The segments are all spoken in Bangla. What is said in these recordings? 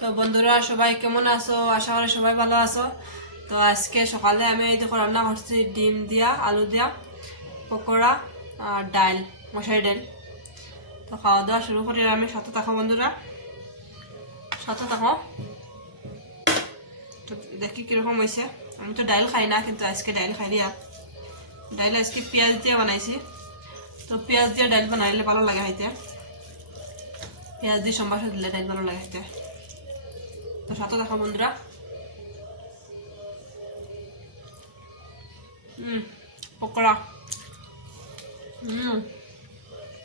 তো বন্ধুরা সবাই কেমন আছো? আশা করি সবাই ভালো আছো। তো আজকে সকালে আমি এই দেখো রান্না করছি ডিম দিয়া আলু দিয়া পকোড়া আর ডাল, মশারি ডাল। তো খাওয়া দাওয়া শুরু করি, আমি সাথে থাকো বন্ধুরা, সাথে থাকো। তো দেখি কিরকম হয়েছে। আমি তো ডাল খাই না, কিন্তু আজকে ডাল খাই দিয়া। ডাল আজকে পেঁয়াজ দিয়ে বানাইছি। তো পেঁয়াজ দিয়ে ডাল বানাইলে ভালো লাগে খাইতে, পেঁয়াজ দিয়ে সম্বাস দিলে ডাল ভালো লাগে খাইতে। তো সাথে থাকো বন্ধুরা। পকোড়া,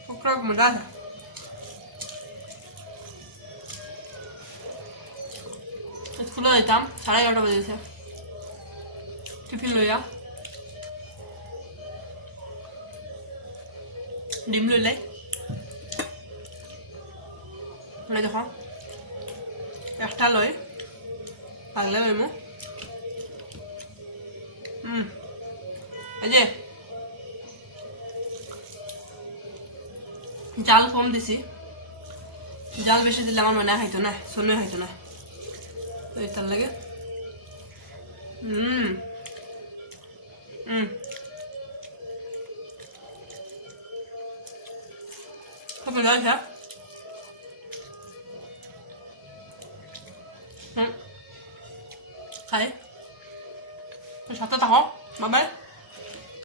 পকোড়া মজা আছে। স্কুলে যেতাম 11:30 বাজেছে, টিফিন লইয়া ডিম লইলাই। দেখো একটা লই, পাগলে লইমু। এই যে জাল কম দিছি, জাল বেশি দিলে আমার মনে খাইতো না, সোনে খাইতো না। তো এটার লাগে খুব মজা হয়েছে। খাই সাথে থাকো, বাবাই।